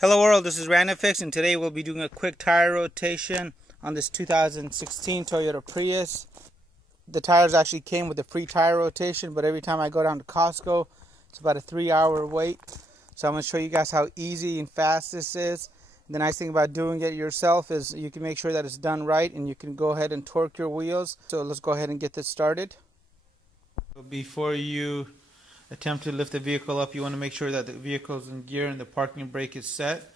Hello world, this is RandomFix, and today we'll be doing a quick tire rotation on this 2016 Toyota Prius. The tires actually came with a free tire rotation, but every time I go down to Costco, it's about a 3-hour wait. So I'm going to show you guys how easy and fast this is. The nice thing about doing it yourself is you can make sure that it's done right, and you can go ahead and torque your wheels. So let's go ahead and get this started. Before you attempt to lift the vehicle up, you want to make sure that the vehicle is in gear and the parking brake is set.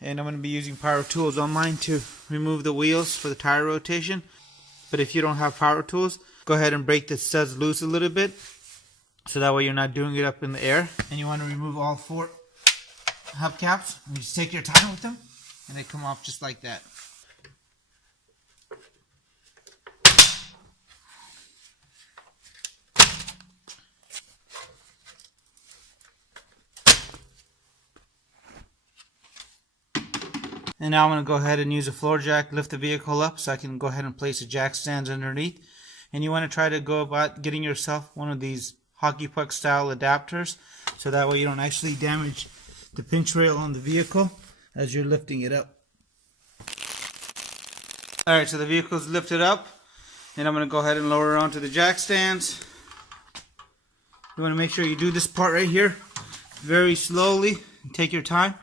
And I'm going to be using power tools on mine to remove the wheels for the tire rotation. But if you don't have power tools, go ahead and break the studs loose a little bit, so that way you're not doing it up in the air. And you want to remove all 4 hubcaps, and just take your time with them, and they come off just like that. And now I'm going to go ahead and use a floor jack, lift the vehicle up so I can go ahead and place the jack stands underneath. And you want to try to go about getting yourself one of these hockey puck style adapters, so that way you don't actually damage the pinch rail on the vehicle as you're lifting it up. Alright, so the vehicle is lifted up, and I'm going to go ahead and lower it onto the jack stands. You want to make sure you do this part right here very slowly and take your time.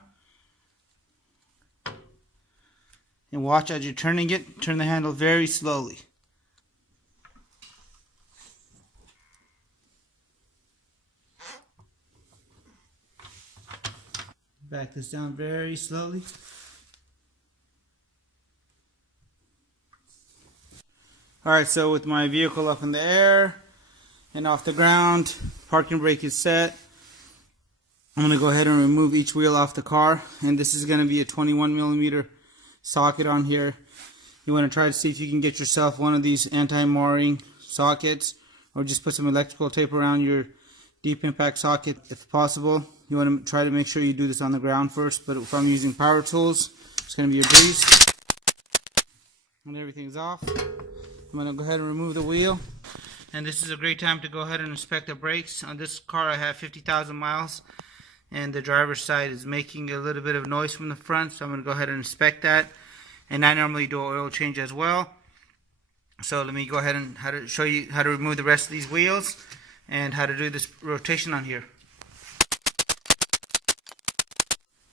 And watch as you're turning it, turn the handle very slowly. Back this down very slowly. Alright, so with my vehicle up in the air and off the ground, parking brake is set. I'm going to go ahead and remove each wheel off the car. And this is going to be a 21mm socket on here. You want to try to see if you can get yourself one of these anti-marring sockets, or just put some electrical tape around your deep impact socket if possible. You want to try to make sure you do this on the ground first, but if I'm using power tools, it's going to be a breeze. And everything's off. I'm going to go ahead and remove the wheel. And this is a great time to go ahead and inspect the brakes. On this car I have 50,000 miles. And the driver's side is making a little bit of noise from the front, so I'm going to go ahead and inspect that. And I normally do an oil change as well. So let me go ahead and show you how to remove the rest of these wheels and how to do this rotation on here.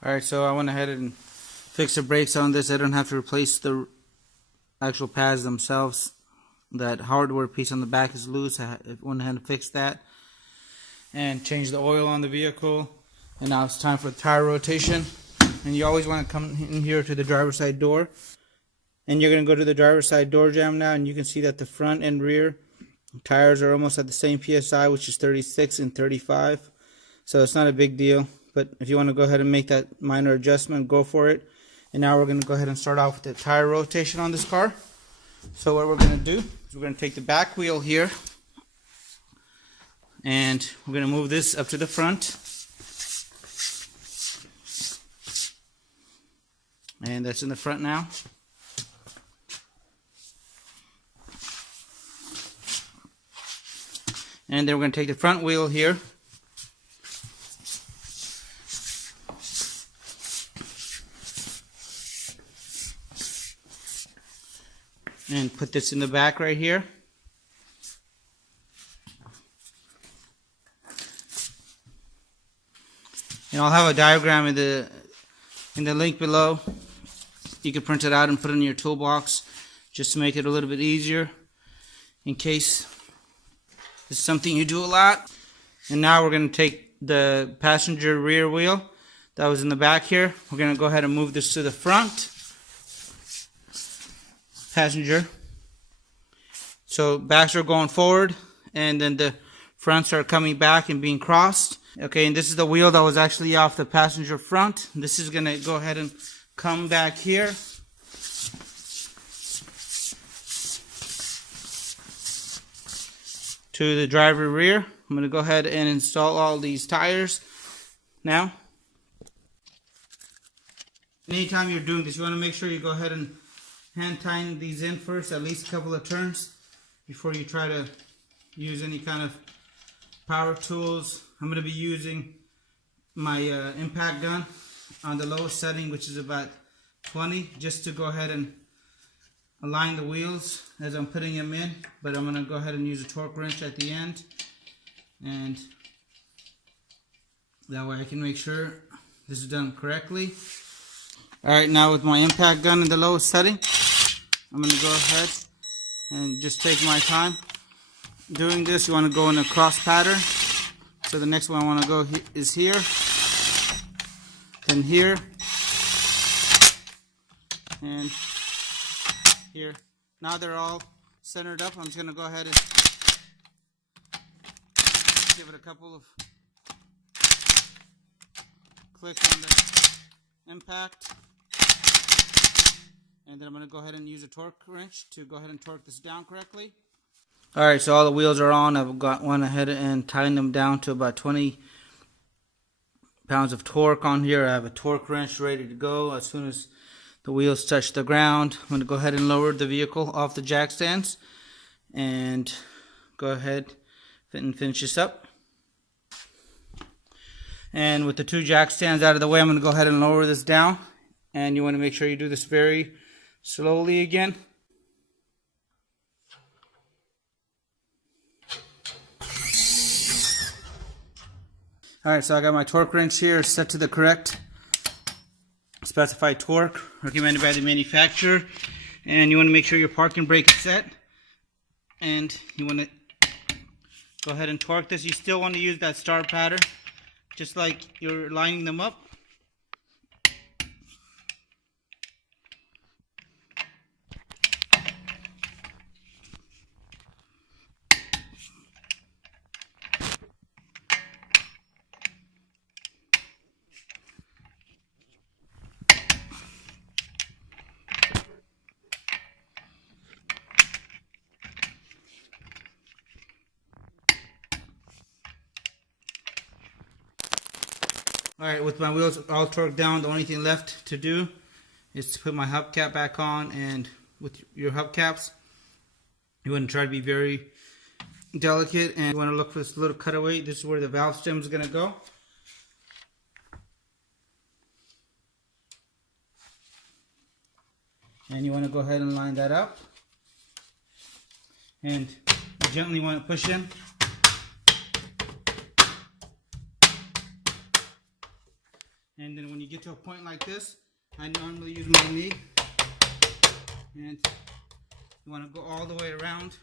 Alright, so I went ahead and fixed the brakes on this. I don't have to replace the actual pads themselves. That hardware piece on the back is loose. I went ahead and fixed that and changed the oil on the vehicle. And now it's time for the tire rotation. And you always want to come in here to the driver's side door. And you're going to go to the driver's side door jamb now, and you can see that the front and rear tires are almost at the same PSI, which is 36 and 35. So it's not a big deal. But if you want to go ahead and make that minor adjustment, go for it. And now we're going to go ahead and start off with the tire rotation on this car. So what we're going to do is we're going to take the back wheel here, and we're going to move this up to the front. And that's in the front now. And then we're going to take the front wheel here. And put this in the back right here. And I'll have a diagram in the link below. You can print it out and put it in your toolbox just to make it a little bit easier in case it's something you do a lot. And now we're going to take the passenger rear wheel that was in the back here. We're going to go ahead and move this to the front passenger. So backs are going forward, and then the fronts are coming back and being crossed. Okay, and this is the wheel that was actually off the passenger front. This is going to go ahead and come back here. To the driver rear. I'm going to go ahead and install all these tires now. Anytime you're doing this, you want to make sure you go ahead and hand tighten these in first, at least a couple of turns, before you try to use any kind of power tools. I'm going to be using my impact gun on the lowest setting, which is about 20, just to go ahead and align the wheels as I'm putting them in. But I'm going to go ahead and use a torque wrench at the end, and that way I can make sure this is done correctly. Alright, now with my impact gun in the lowest setting, I'm going to go ahead and just take my time doing this. You want to go in a cross pattern. So the next one I want to go is here, then here, and here. Now they're all centered up. I'm just going to go ahead and give it a couple of clicks on the impact. And then I'm going to go ahead and use a torque wrench to go ahead and torque this down correctly. Alright, so all the wheels are on. I've went ahead and tightened them down to about 20 pounds of torque on here. I have a torque wrench ready to go. As soon as the wheels touch the ground, I'm going to go ahead and lower the vehicle off the jack stands and go ahead and finish this up. And with the two jack stands out of the way, I'm going to go ahead and lower this down. And you want to make sure you do this very slowly again. Alright, so I got my torque wrench here set to the correct specified torque recommended by the manufacturer. And you want to make sure your parking brake is set. And you want to go ahead and torque this. You still want to use that star pattern, just like you're lining them up. Alright, with my wheels all torqued down, the only thing left to do is to put my hub cap back on. And with your hub caps, you want to try to be very delicate, and you want to look for this little cutaway. This is where the valve stem is going to go. And you want to go ahead and line that up. And you gently want to push in. And then when you get to a point like this, I normally use my knee, and you want to go all the way around.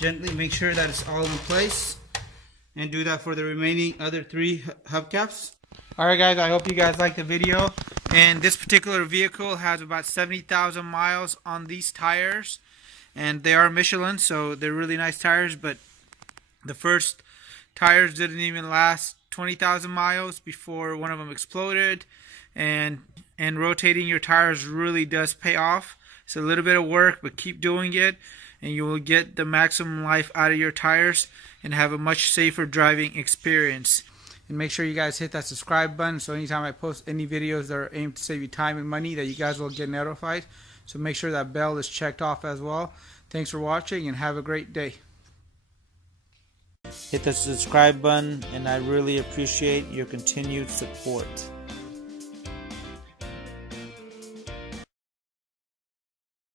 Gently make sure that it's all in place, and do that for the remaining other 3 hubcaps. Alright guys, I hope you guys liked the video. And this particular vehicle has about 70,000 miles on these tires, and they are Michelin, so they're really nice tires. But the first tires didn't even last 20,000 miles before one of them exploded. And rotating your tires really does pay off. It's a little bit of work, but keep doing it, and you will get the maximum life out of your tires and have a much safer driving experience. And make sure you guys hit that subscribe button, so anytime I post any videos that are aimed to save you time and money, that you guys will get notified. So make sure that bell is checked off as well. Thanks for watching, and have a great day. Hit the subscribe button, and I really appreciate your continued support.